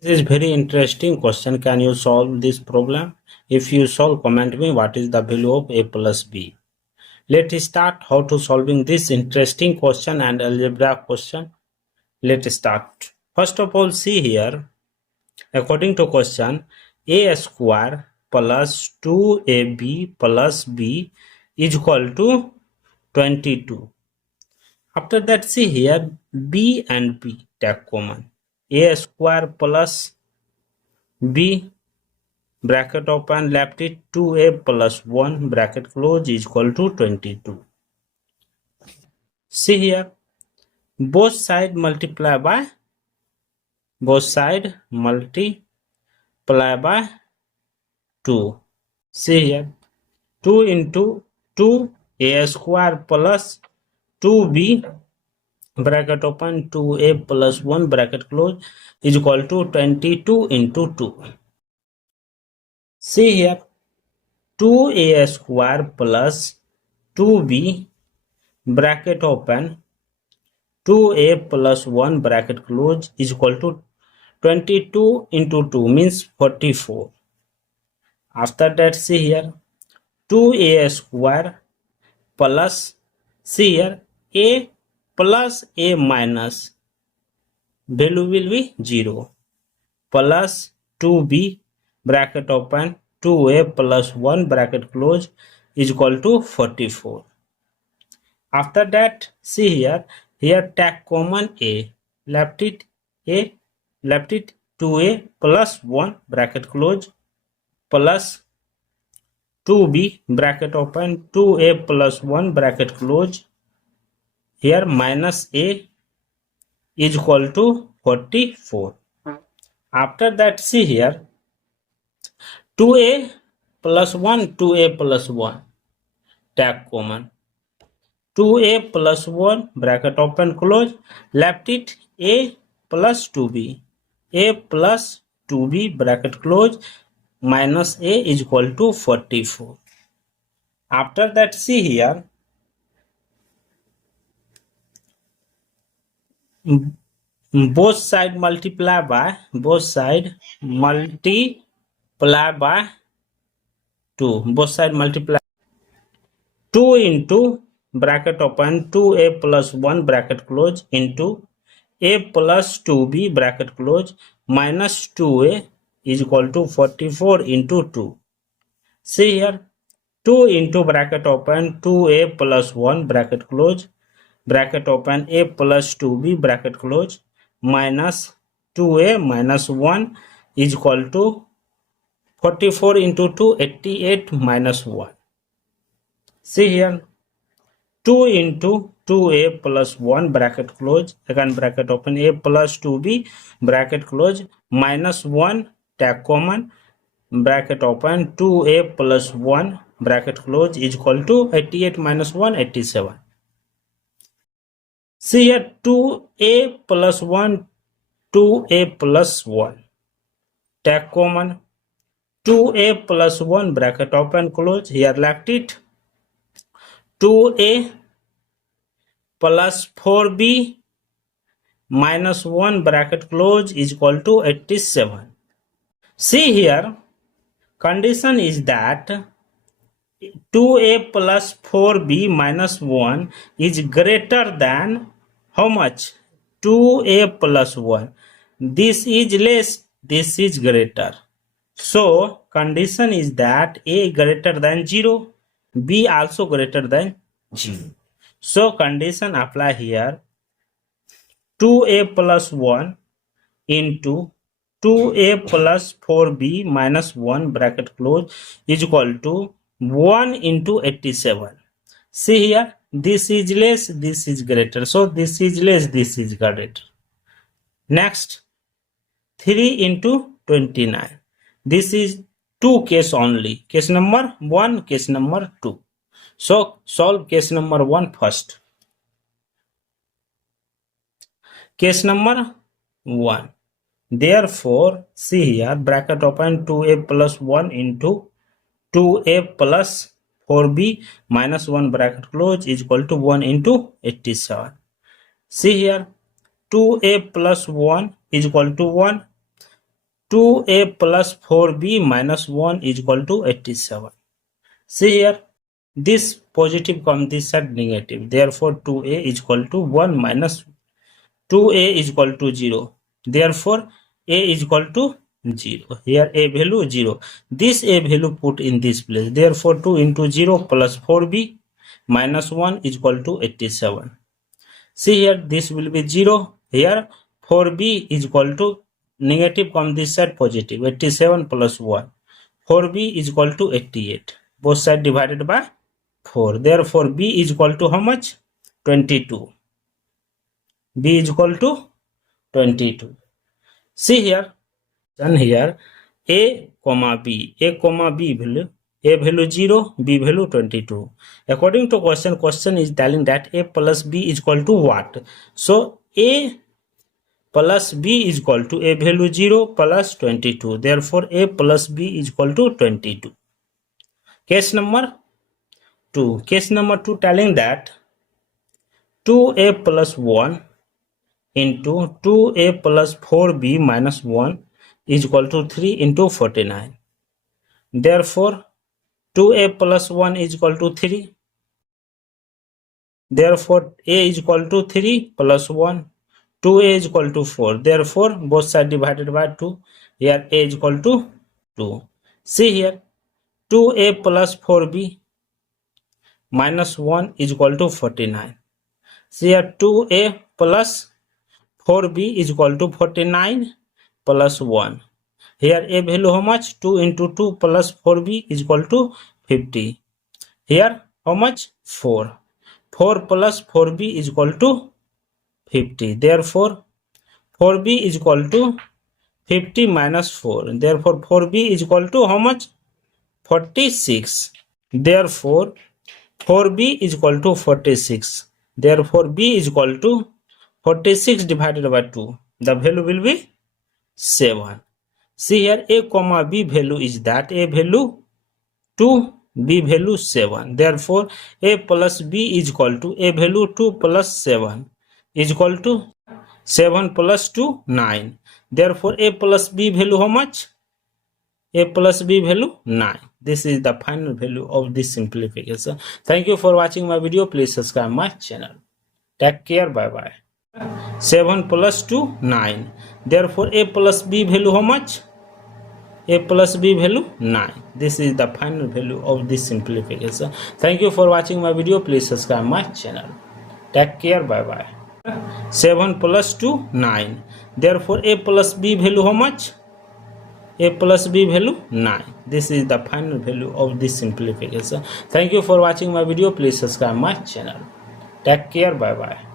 This is very interesting question. Can you solve this problem? If you solve, comment me what is the value of a plus b. Let's start how to solving this interesting question and algebra question. Let's start. First of all, see here, according to question, a square plus 2ab plus b is equal to 22. After that, see here, b and b take common. A square plus b bracket open, left it 2a plus 1 bracket close is equal to 22. See here, both side multiply by 2. See here, 2 into 2 a square plus 2b bracket open, 2a plus 1 bracket close is equal to 22 into 2. See here, 2a square plus 2b bracket open, 2a plus 1 bracket close is equal to 22 into 2 means 44. After that, see here, 2a square plus, see here, a plus a minus value will be 0 plus 2b bracket open, 2a plus 1 bracket close is equal to 44. After that, see here, take common a, left it 2a plus 1 bracket close plus 2b bracket open, 2a plus 1 bracket close, here minus a is equal to 44. After that, see here, 2a plus 1, 2a plus 1 take common, 2a plus 1 bracket open close, left it a plus 2b, a plus 2b bracket close minus a is equal to 44. After that, see here, both side multiply by 2. Both side multiply 2 into bracket open, 2a plus 1 bracket close into a plus 2b bracket close minus 2a is equal to 44 into 2. See here, 2 into bracket open, 2a plus 1 bracket close bracket open, a plus 2b bracket close minus 2a minus 1 is equal to 44 into 2, 88 minus 1. See here, 2 into 2a plus 1 bracket close, again bracket open, a plus 2b bracket close minus 1 take common, bracket open, 2a plus 1 bracket close is equal to 88 minus 1, 87. See here, 2a plus 1, 2a plus 1 take common, 2a plus 1 bracket open close, here left it 2a plus 4b minus 1 bracket close is equal to 87. See here, condition is that 2a plus 4b minus 1 is greater than how much? 2a plus 1. This is less, this is greater. So condition is that a greater than 0, b also greater than 0. So condition apply here, 2a plus 1 into 2a plus 4b minus 1 bracket close is equal to 1 into 87. See here, this is less, this is greater. So this is less, this is greater. Next, 3 into 29. This is 2 case only. Case number 1, case number 2. So solve case number 1 first. Case number 1. Therefore, see here, bracket open, 2a plus 1 into 2a plus 4b minus 1 bracket close is equal to 1 into 87. See here, 2a plus 1 is equal to 1. 2a plus 4b minus 1 is equal to 87. See here, this positive comes this side negative. Therefore, 2a is equal to 1 minus 2a is equal to 0. Therefore, a is equal to 0. Here a value 0. This a value put in this place. Therefore, 2 into 0 plus 4b minus 1 is equal to 87. See here, this will be 0. Here 4b is equal to negative come this side positive. 87 plus 1. 4b is equal to 88. Both sides divided by 4. Therefore, b is equal to how much? 22. B is equal to 22. See here, and here a comma b value, a value 0, b value 22. According to question is telling that a plus b is equal to what? So a plus b is equal to a value 0 plus 22. Therefore, a plus b is equal to 22. Case number 2. Case number 2 telling that 2a plus 1 into 2a plus 4b minus 1 is equal to 3 into 49. Therefore, 2a plus 1 is equal to 3. Therefore, a is equal to 3 plus 1. 2a is equal to 4. Therefore, both sides divided by 2. Here a is equal to 2. See here, 2a plus 4b minus 1 is equal to 49. See here, 2a plus 4b is equal to 49 plus 1. Here a value how much? 2 into 2 plus 4b is equal to 50. Here how much? 4. 4 plus 4b is equal to 50. Therefore, 4b is equal to 50 minus 4. Therefore, 4b is equal to how much? 46. Therefore, 4b is equal to 46. Therefore, b is equal to 46 divided by 2. The value will be 7. See here, a comma b value is that a value 2, b value 7. Therefore, a plus b is equal to a value 2 plus 7 is equal to 7 plus 2, 9. Therefore, a plus b value how much? A plus b value 9. This is the final value of this simplification. Thank you for watching my video. Please subscribe my channel. Take care. Bye bye. 7 plus 2, 9. Therefore, a plus b value how much? A plus b value 9. This is the final value of this simplification. Thank you for watching my video. Please subscribe my channel. Take care. Bye bye. 7 plus 2, 9. Therefore, a plus b value how much? A plus b value 9. This is the final value of this simplification. Thank you for watching my video. Please subscribe my channel. Take care. Bye bye.